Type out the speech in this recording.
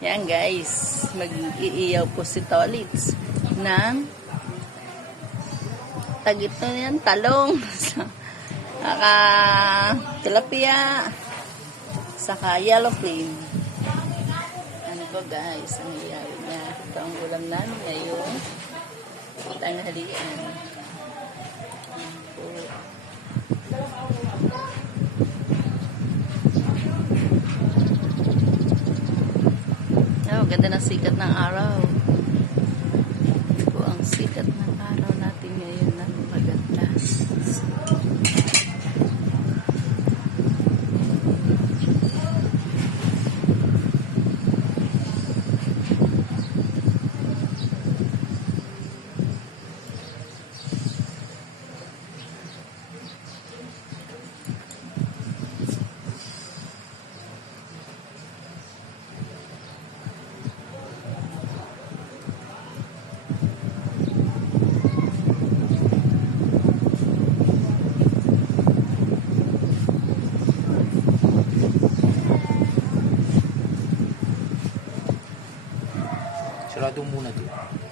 Yan guys, mag-iiyaw po si Tolits ng tagit na yan, talong, saka tilapia, saka yellowfin. Ano po guys, ang iyaw niya. Ito ang ulam namin ngayon. Tanghalian. Oh, ganda ng sikat ng araw. Ito ang sikat ng araw natin ngayon na maganda. Sarado muna to.